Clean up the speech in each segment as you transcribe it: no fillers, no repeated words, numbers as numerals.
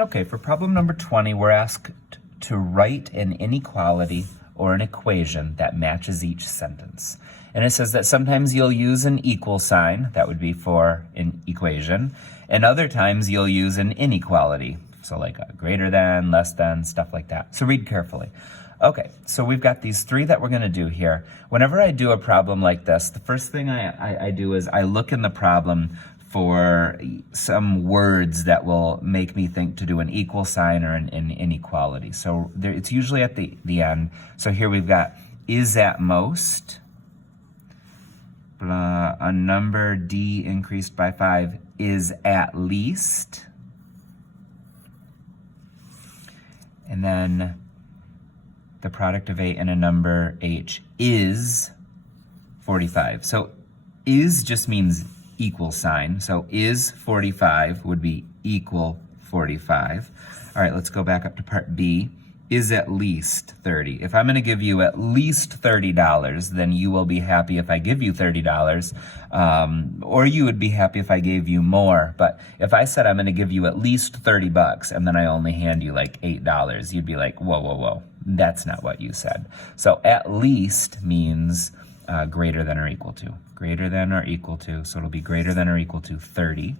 Okay, for problem number 20, we're asked to write an inequality or an equation that matches each sentence. And it says that sometimes you'll use an equal sign, that would be for an equation, and other times you'll use an inequality, so like a greater than, less than, stuff like that. So read carefully. Okay, so we've got these three that we're gonna do here. Whenever I do a problem like this, the first thing I do is I look in the problem for some words that will make me think to do an equal sign or an inequality. So it's usually at the end. So here we've got is at most, a number D increased by 5 is at least, and then the product of A and a number H is 45. So is just means equal sign. So is 45 would be equal 45. All right, let's go back up to part B. Is at least 30. If I'm going to give you at least $30, then you will be happy if I give you $30, or you would be happy if I gave you more. But if I said I'm going to give you at least 30 bucks and then I only hand you like $8, you'd be like, whoa, whoa, whoa. That's not what you said. So at least means greater than or equal to. Greater than or equal to, so it'll be greater than or equal to 30.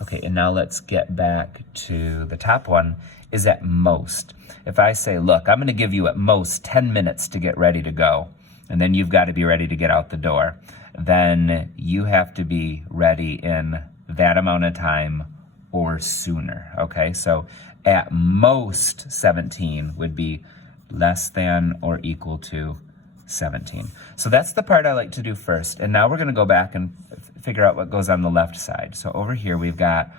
Okay, and now let's get back to the top one, is at most. If I say, look, I'm gonna give you at most 10 minutes to get ready to go, and then you've got to be ready to get out the door, then you have to be ready in that amount of time or sooner, okay? So at most 17 would be less than or equal to 17. So that's the part I like to do first. And now we're going to go back and figure out what goes on the left side. So over here we've got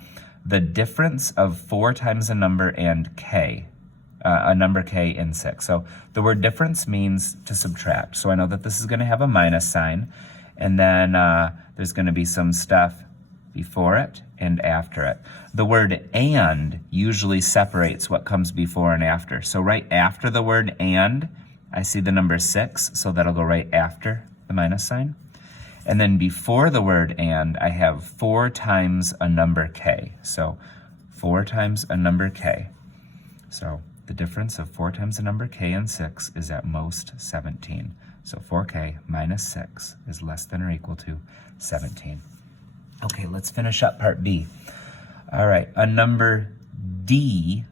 the difference of 4 times a number and k, a number k in 6. So the word difference means to subtract. So I know that this is going to have a minus sign, and then there's going to be some stuff before it and after it. The word and usually separates what comes before and after. So right after the word and, I see the number 6, so that'll go right after the minus sign. And then before the word and, I have 4 times a number k. So 4 times a number k. So the difference of 4 times a number k and 6 is at most 17. So 4k minus 6 is less than or equal to 17. Okay, let's finish up part B. All right, a number D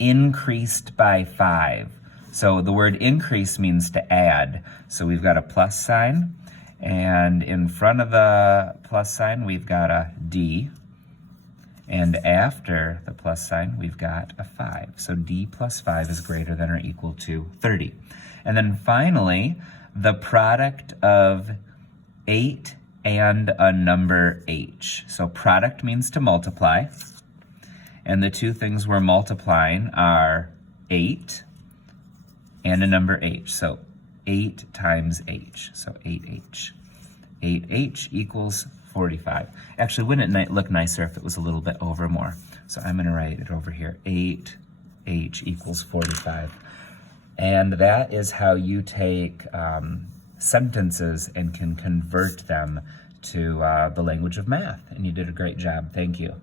increased by 5. So the word increase means to add. So we've got a plus sign, and in front of the plus sign, we've got a D, and after the plus sign, we've got a 5. So D plus 5 is greater than or equal to 30. And then finally, the product of 8 and a number H. So product means to multiply, and the two things we're multiplying are 8 and a number H. So 8 times H, so 8H. 8H equals 45. Actually, wouldn't it look nicer if it was a little bit over more? So I'm gonna write it over here, 8H equals 45. And that is how you take sentences and can convert them to the language of math. And you did a great job, thank you.